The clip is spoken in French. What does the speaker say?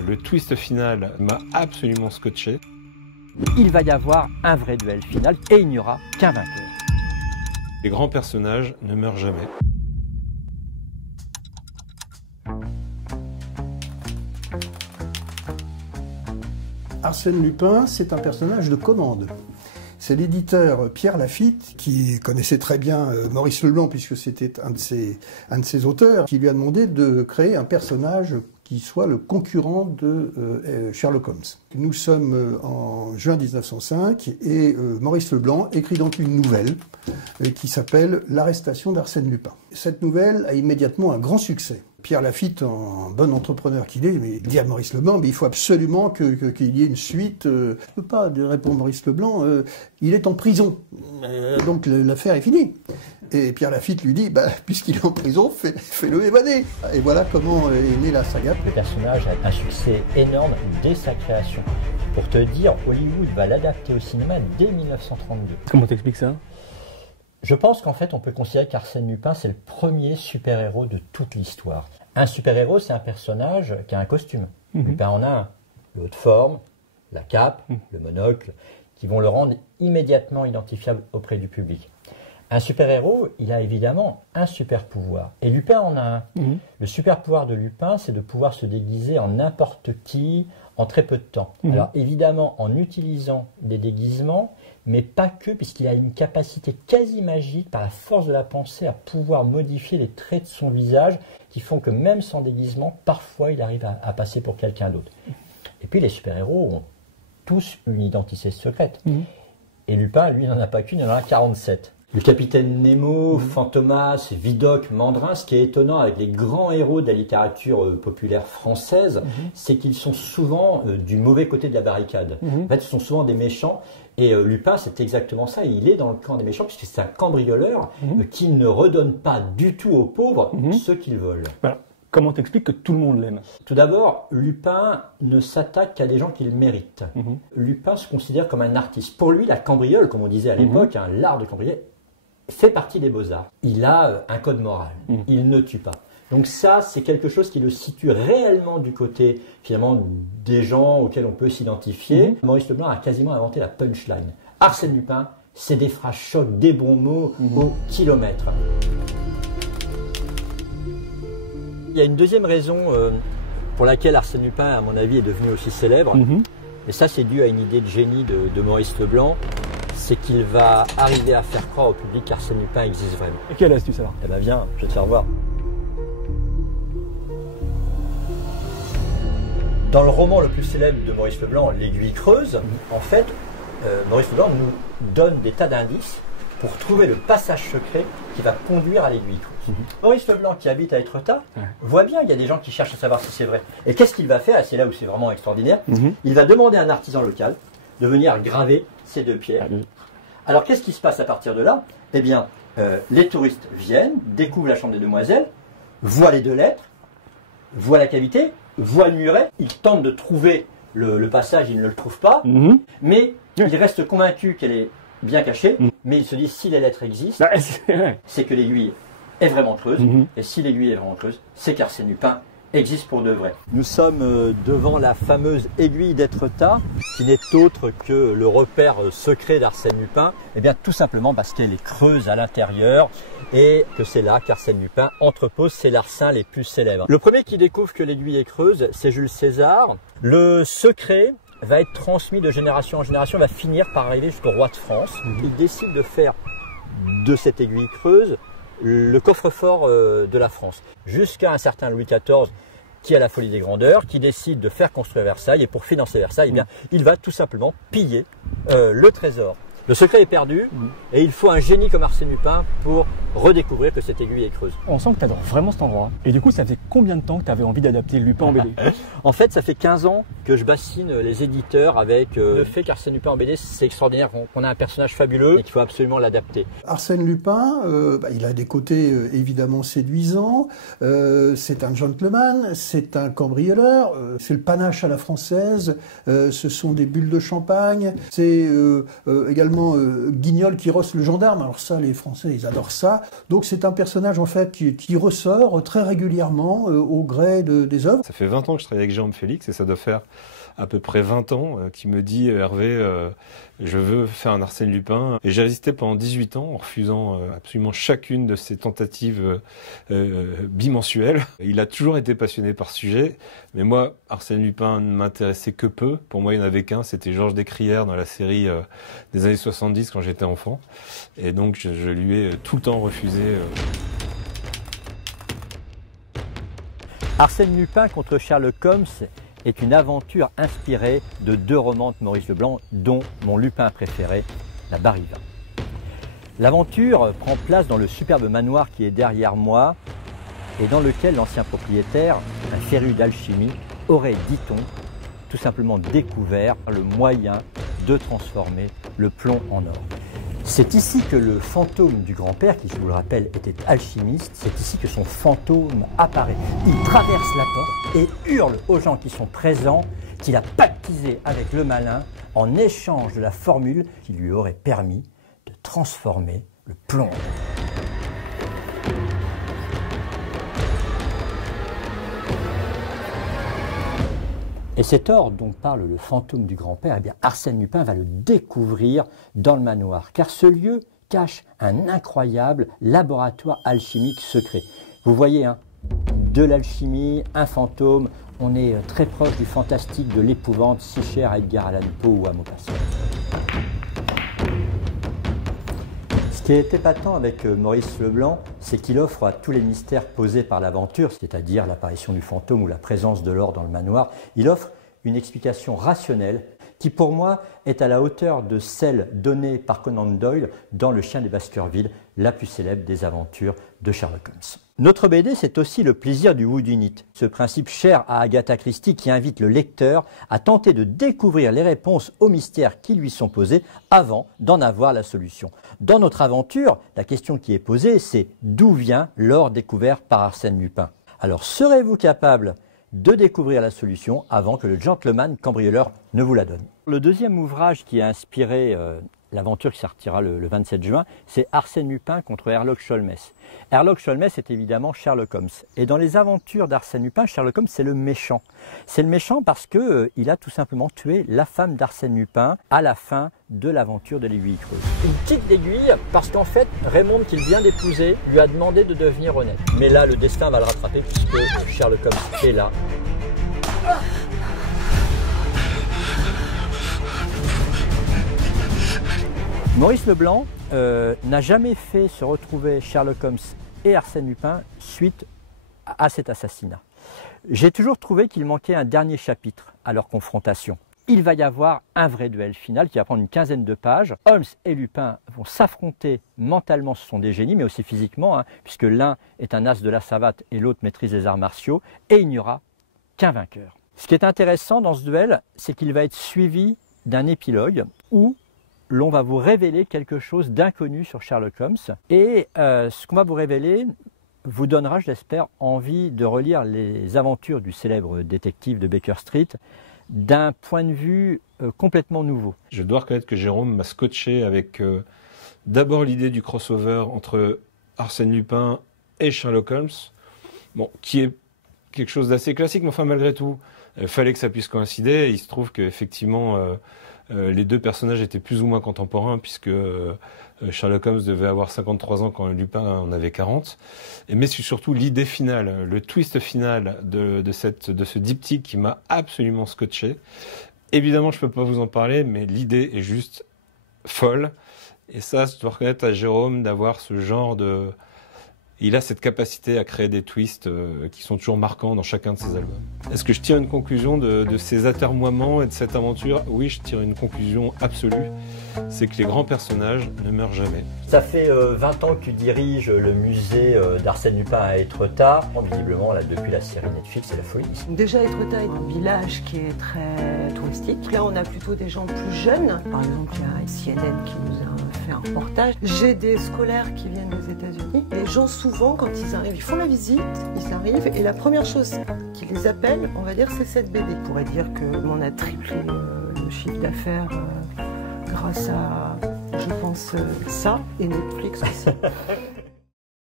Le twist final m'a absolument scotché. Il va y avoir un vrai duel final et il n'y aura qu'un vainqueur. Les grands personnages ne meurent jamais. Arsène Lupin, c'est un personnage de commande. C'est l'éditeur Pierre Lafitte, qui connaissait très bien Maurice Leblanc, puisque c'était un de ses auteurs, qui lui a demandé de créer un personnage qui soit le concurrent de Sherlock Holmes. Nous sommes en juin 1905 et Maurice Leblanc écrit donc une nouvelle qui s'appelle « L'arrestation d'Arsène Lupin ». Cette nouvelle a immédiatement un grand succès. Pierre Lafitte, en bon entrepreneur qu'il est, mais il dit à Maurice Leblanc, mais il faut absolument qu'il y ait une suite. Je ne peux pas répondre Maurice Leblanc, il est en prison, donc l'affaire est finie. Et Pierre Lafitte lui dit, bah, puisqu'il est en prison, fais-le évader. Et voilà comment est née la saga. Le personnage a un succès énorme dès sa création. Pour te dire, Hollywood va l'adapter au cinéma dès 1932. Comment t'expliques ça ? Je pense qu'en fait, on peut considérer qu'Arsène Lupin, c'est le premier super-héros de toute l'histoire. Un super-héros, c'est un personnage qui a un costume. Lupin en a un. Le haut de forme, la cape, le monocle, qui vont le rendre immédiatement identifiable auprès du public. Un super-héros, il a évidemment un super-pouvoir. Et Lupin en a un. Le super-pouvoir de Lupin, c'est de pouvoir se déguiser en n'importe qui en très peu de temps. Alors évidemment, en utilisant des déguisements, mais pas que, puisqu'il a une capacité quasi magique, par la force de la pensée, à pouvoir modifier les traits de son visage, qui font que même sans déguisement, parfois il arrive à passer pour quelqu'un d'autre. Et puis les super-héros ont tous une identité secrète. Et Lupin, lui, n'en a pas qu'une, il en a 47. Le capitaine Nemo, Fantomas, Vidocq, Mandrin, ce qui est étonnant avec les grands héros de la littérature populaire française, c'est qu'ils sont souvent du mauvais côté de la barricade. En fait, ce sont souvent des méchants. Et Lupin, c'est exactement ça. Il est dans le camp des méchants puisque c'est un cambrioleur qui ne redonne pas du tout aux pauvres ce qu'ils volent. Voilà. Comment t'expliques que tout le monde l'aime ? Tout d'abord, Lupin ne s'attaque qu'à des gens qu'il mérite. Lupin se considère comme un artiste. Pour lui, la cambriole, comme on disait à l'époque, l'art de cambrioler, fait partie des beaux-arts. Il a un code moral. Il ne tue pas. Donc ça, c'est quelque chose qui le situe réellement du côté, finalement, des gens auxquels on peut s'identifier. Maurice Leblanc a quasiment inventé la punchline. Arsène Lupin, c'est des phrases chocs, des bons mots au kilomètre. Il y a une deuxième raison pour laquelle Arsène Lupin, à mon avis, est devenu aussi célèbre. Et ça, c'est dû à une idée de génie de Maurice Leblanc. C'est qu'il va arriver à faire croire au public qu'Arsène Lupin existe vraiment. Et quelle astuce alors ? Eh bien viens, je vais te faire voir. Dans le roman le plus célèbre de Maurice Leblanc, L'Aiguille creuse, en fait, Maurice Leblanc nous donne des tas d'indices pour trouver le passage secret qui va conduire à l'aiguille creuse. Maurice Leblanc, qui habite à Étretat, voit bien qu'il y a des gens qui cherchent à savoir si c'est vrai. Et qu'est-ce qu'il va faire? Et c'est là où c'est vraiment extraordinaire. Il va demander à un artisan local de venir graver ces deux pierres. Alors qu'est-ce qui se passe à partir de là? Eh bien, les touristes viennent, découvrent la chambre des demoiselles, voient les deux lettres, voient la cavité, voient le muret, ils tentent de trouver le passage, ils ne le trouvent pas, mais ils restent convaincus qu'elle est bien cachée, mais ils se disent si les lettres existent, c'est que l'aiguille est vraiment creuse, et si l'aiguille est vraiment creuse, c'est qu'Arsène Lupin existe pour de vrai. Nous sommes devant la fameuse aiguille d'Étretat, qui n'est autre que le repère secret d'Arsène Lupin, et bien tout simplement parce qu'elle est creuse à l'intérieur, et que c'est là qu'Arsène Lupin entrepose ses larcins les plus célèbres. Le premier qui découvre que l'aiguille est creuse, c'est Jules César. Le secret va être transmis de génération en génération, va finir par arriver jusqu'au roi de France. Il décide de faire de cette aiguille creuse le coffre-fort de la France, jusqu'à un certain Louis XIV qui a la folie des grandeurs, qui décide de faire construire Versailles, et pour financer Versailles, eh bien, il va tout simplement piller le trésor. Le secret est perdu, et il faut un génie comme Arsène Lupin pour redécouvrir que cette aiguille est creuse. On sent que tu adores vraiment cet endroit. Et du coup, ça fait combien de temps que tu avais envie d'adapter Lupin en BD? En fait, ça fait 15 ans que je bassine les éditeurs avec le fait qu'Arsène Lupin en BD, c'est extraordinaire, qu'on a un personnage fabuleux et qu'il faut absolument l'adapter. Arsène Lupin, il a des côtés évidemment séduisants, c'est un gentleman, c'est un cambrioleur, c'est le panache à la française, ce sont des bulles de champagne, c'est également Guignol qui rosse le gendarme. Alors ça, les Français, ils adorent ça. ça. Donc c'est un personnage en fait qui ressort très régulièrement au gré des œuvres. Ça fait 20 ans que je travaille avec Jérôme Félix et ça doit faire à peu près 20 ans qu'il me dit Hervé, je veux faire un Arsène Lupin. Et j'ai résisté pendant 18 ans en refusant absolument chacune de ses tentatives bimensuelles. Il a toujours été passionné par ce sujet, mais moi, Arsène Lupin ne m'intéressait que peu. Pour moi, il n'y en avait qu'un, c'était Georges Descrières dans la série des années 70 quand j'étais enfant. Et donc je lui ai tout le temps refusé. Arsène Lupin contre Sherlock Holmes est une aventure inspirée de 2 romans de Maurice Leblanc, dont mon Lupin préféré, La Bariva. L'aventure prend place dans le superbe manoir qui est derrière moi et dans lequel l'ancien propriétaire, un féru d'alchimie, aurait, dit-on, tout simplement découvert le moyen de transformer le plomb en or. C'est ici que le fantôme du grand-père, qui je vous le rappelle était alchimiste, c'est ici que son fantôme apparaît. Il traverse la porte et hurle aux gens qui sont présents qu'il a pactisé avec le malin en échange de la formule qui lui aurait permis de transformer le plomb en or. Et cet or dont parle le fantôme du grand-père, eh bien Arsène Lupin va le découvrir dans le manoir, car ce lieu cache un incroyable laboratoire alchimique secret. Vous voyez, hein, de l'alchimie, un fantôme, on est très proche du fantastique, de l'épouvante, si cher à Edgar Allan Poe ou à Maupassant. Ce qui est épatant avec Maurice Leblanc, c'est qu'il offre à tous les mystères posés par l'aventure, c'est-à-dire l'apparition du fantôme ou la présence de l'or dans le manoir, il offre une explication rationnelle qui pour moi est à la hauteur de celle donnée par Conan Doyle dans Le Chien des Baskerville, la plus célèbre des aventures de Sherlock Holmes. Notre BD, c'est aussi le plaisir du whodunit, ce principe cher à Agatha Christie qui invite le lecteur à tenter de découvrir les réponses aux mystères qui lui sont posés avant d'en avoir la solution. Dans notre aventure, la question qui est posée, c'est d'où vient l'or découvert par Arsène Lupin? Alors, serez-vous capable de découvrir la solution avant que le gentleman cambrioleur ne vous la donne? Le deuxième ouvrage qui a inspiré l'aventure qui sortira le 27 juin, c'est Arsène Lupin contre Herlock Sholmès. Herlock Sholmès est évidemment Sherlock Holmes. Et dans les aventures d'Arsène Lupin, Sherlock Holmes, c'est le méchant. C'est le méchant parce qu'il a tout simplement tué la femme d'Arsène Lupin à la fin de l'aventure de l'aiguille creuse. Une petite aiguille parce qu'en fait, Raymond, qu'il vient d'épouser, lui a demandé de devenir honnête. Mais là, le destin va le rattraper puisque Sherlock Holmes est là. Maurice Leblanc n'a jamais fait se retrouver Sherlock Holmes et Arsène Lupin suite à cet assassinat. J'ai toujours trouvé qu'il manquait un dernier chapitre à leur confrontation. Il va y avoir un vrai duel final qui va prendre une quinzaine de pages. Holmes et Lupin vont s'affronter mentalement, ce sont des génies, mais aussi physiquement, hein, puisque l'un est un as de la savate et l'autre maîtrise les arts martiaux, et il n'y aura qu'un vainqueur. Ce qui est intéressant dans ce duel, c'est qu'il va être suivi d'un épilogue où l'on va vous révéler quelque chose d'inconnu sur Sherlock Holmes. Et ce qu'on va vous révéler vous donnera, je l'espère, envie de relire les aventures du célèbre détective de Baker Street d'un point de vue complètement nouveau. Je dois reconnaître que Jérôme m'a scotché avec d'abord l'idée du crossover entre Arsène Lupin et Sherlock Holmes, bon, qui est quelque chose d'assez classique, mais enfin malgré tout, il fallait que ça puisse coïncider. Il se trouve qu'effectivement, les deux personnages étaient plus ou moins contemporains, puisque Sherlock Holmes devait avoir 53 ans quand Lupin en avait 40. Mais c'est surtout l'idée finale, le twist final de ce diptyque qui m'a absolument scotché. Évidemment, je ne peux pas vous en parler, mais l'idée est juste folle. Et ça, je dois reconnaître à Jérôme d'avoir ce genre de... Il a cette capacité à créer des twists qui sont toujours marquants dans chacun de ses albums. Est-ce que je tire une conclusion de ces atermoiements et de cette aventure? Oui, je tire une conclusion absolue. C'est que les grands personnages ne meurent jamais. Ça fait 20 ans que tu diriges le musée d'Arsène Lupin à Étretat. Visiblement, là, depuis la série Netflix, c'est la folie. Déjà, Étretat est un village qui est très touristique. Là, on a plutôt des gens plus jeunes. Par exemple, il y a CNN qui nous a fait un reportage. J'ai des scolaires qui viennent des États-Unis. Les gens, souvent, quand ils arrivent, ils font la visite, ils arrivent, et la première chose qui les appelle, on va dire, c'est cette BD. On pourrait dire qu'on a triplé le chiffre d'affaires grâce à, je pense, ça et Netflix aussi.